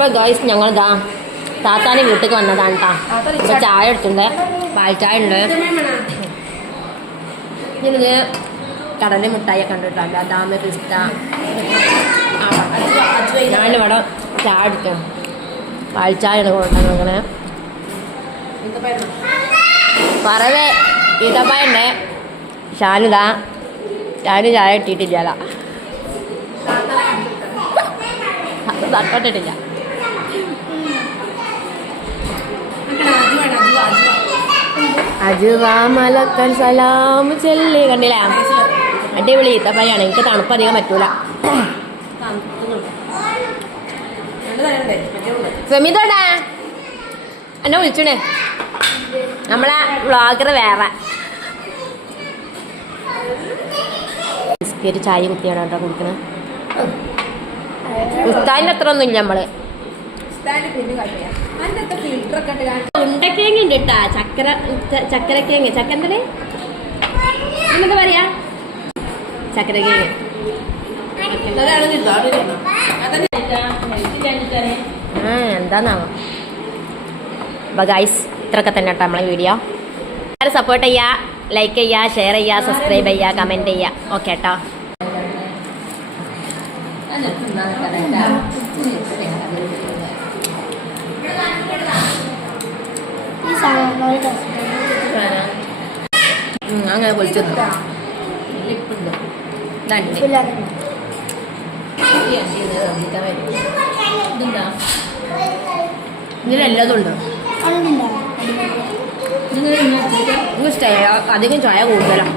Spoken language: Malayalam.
അപ്പോൾ ഗൈസ് ഞങ്ങളിതാ താത്താൻ്റെ വീട്ടിലേക്ക് വന്നതാണ് കേട്ടോ. അപ്പോൾ ചായ എടുത്തിട്ടുണ്ട്, പാൽ ചായ ഉണ്ട്. ഇതിന് കടല മിഠായിയൊക്കെ ഉണ്ട് കേട്ടോ. ബദാം പിസ്ത. ഞാനിവിടെ ചായ എടുക്കാം, പാൽ ചായ ഉണ്ട് കൊണ്ടുവന്നത്. അങ്ങനെ പറവേ ഈത്തപ്പായുണ്ട്. ഷാനിതാ ചായ ഇട്ടിട്ടില്ല, തട്ടോട്ടിട്ടില്ല. അജുവാ മലക്കൻ സലാം ചെല്ലി കണ്ടില്ല. അടിപൊളി ഈത്തപ്പഴമാണ്. എനിക്ക് തണുപ്പ് അധികം പറ്റൂല. സെമിതോടാ എന്നെ വിളിച്ചണേ, നമ്മളെ വ്ളോഗർ വേറെ. ബിസ്ക്കറ്റ് ചായ കുത്തിയാണ് കേട്ടോ കുടിക്കണേ. ഉസ്താദിൻ്റെ അത്ര ഒന്നും ഇല്ല നമ്മള്. ഉണ്ടക്കേങ്ങ ഉണ്ട് കേട്ടാ. ചക്കരക്കേങ്ങ എന്തല്ലേ എന്താ പറയാ, ചക്കരക്കേങ്ങ. എന്താന്നാവോ. അപ്പോൾ ഗൈസ് ഇത്രയൊക്കെ തന്നെ കേട്ടോ നമ്മളെ വീഡിയോ. എല്ലാവരും സപ്പോർട്ട് ചെയ്യുക, ലൈക്ക് ചെയ്യുക, ഷെയർ ചെയ്യുക, സബ്സ്ക്രൈബ് ചെയ്യുക, കമൻറ്റ് ചെയ്യുക. ഓക്കെ കേട്ടോ. അങ്ങനെ പൊളിച്ചത് ഇതിലെല്ലാതും ഉണ്ട്. ഇഷ്ടമായ അധികം ചായ കൂടുതലാണ്.